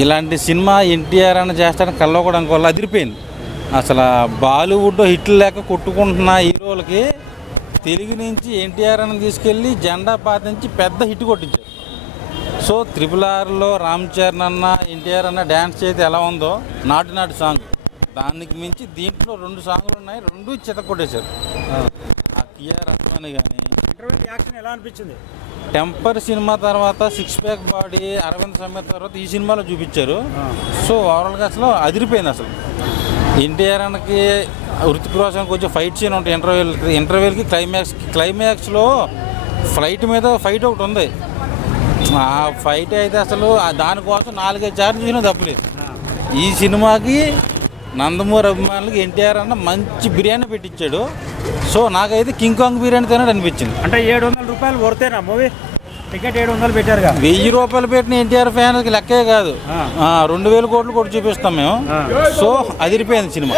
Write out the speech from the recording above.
ఇలాంటి సినిమా ఎన్టీఆర్ అని చేస్తానికి కళ్ళకోవడానికి వల్ల అదిరిపోయింది. అసలు బాలీవుడ్ హిట్లు లేక కొట్టుకుంటున్న హీరోలకి తెలుగు నుంచి ఎన్టీఆర్ అని తీసుకెళ్ళి జెండా పాతించి పెద్ద హిట్ కొట్టించారు. సో RRRలో రామ్ చరణ్ అన్న ఎన్టీఆర్ అన్న డ్యాన్స్ చేతి ఎలా ఉందో నాటి సాంగ్, దానికి మించి దీంట్లో 2 సాంగ్లు ఉన్నాయి, 2 చిత కొట్టేశారు. ఆ కియార్ అద్వానీ కానీ యాక్షన్ ఎలా అనిపించింది? టెంపర్ సినిమా తర్వాత 6 ప్యాక్ బాడీ అరవింద్ సమేత తర్వాత ఈ సినిమాలో చూపించారు. సో ఓవరాల్గా అసలు అదిరిపోయింది. అసలు ఎన్టీఆర్ అన్నకి హృతిక్ రోషన్కి వచ్చే ఫైట్ సీన్ ఉంటుంది ఇంటర్వెల్కి క్లైమాక్స్లో ఫ్లైట్ మీద ఫైట్ ఒకటి ఉంది. ఆ ఫైట్ అయితే అసలు దానికోసం 4-5 సార్లు చూసినా తప్పలేదు. ఈ సినిమాకి నందమూరి అభిమానులకి ఎన్టీఆర్ అన్న మంచి బిర్యానీ పెట్టించాడు. సో నాకైతే కింగ్ కాంగ్ బిర్యానీ తినడం అనిపించింది. అంటే 700 రూపాయలు కొడితేనా మూవీ టికెట్ 700 పెట్టారుగా. 1000 రూపాయలు పెట్టిన ఎన్టీఆర్ ఫ్యాన్కి లెక్కే కాదు, 2000 కోట్లు కొట్టి చూపిస్తాం మేము. సో అదిరిపోయింది సినిమా.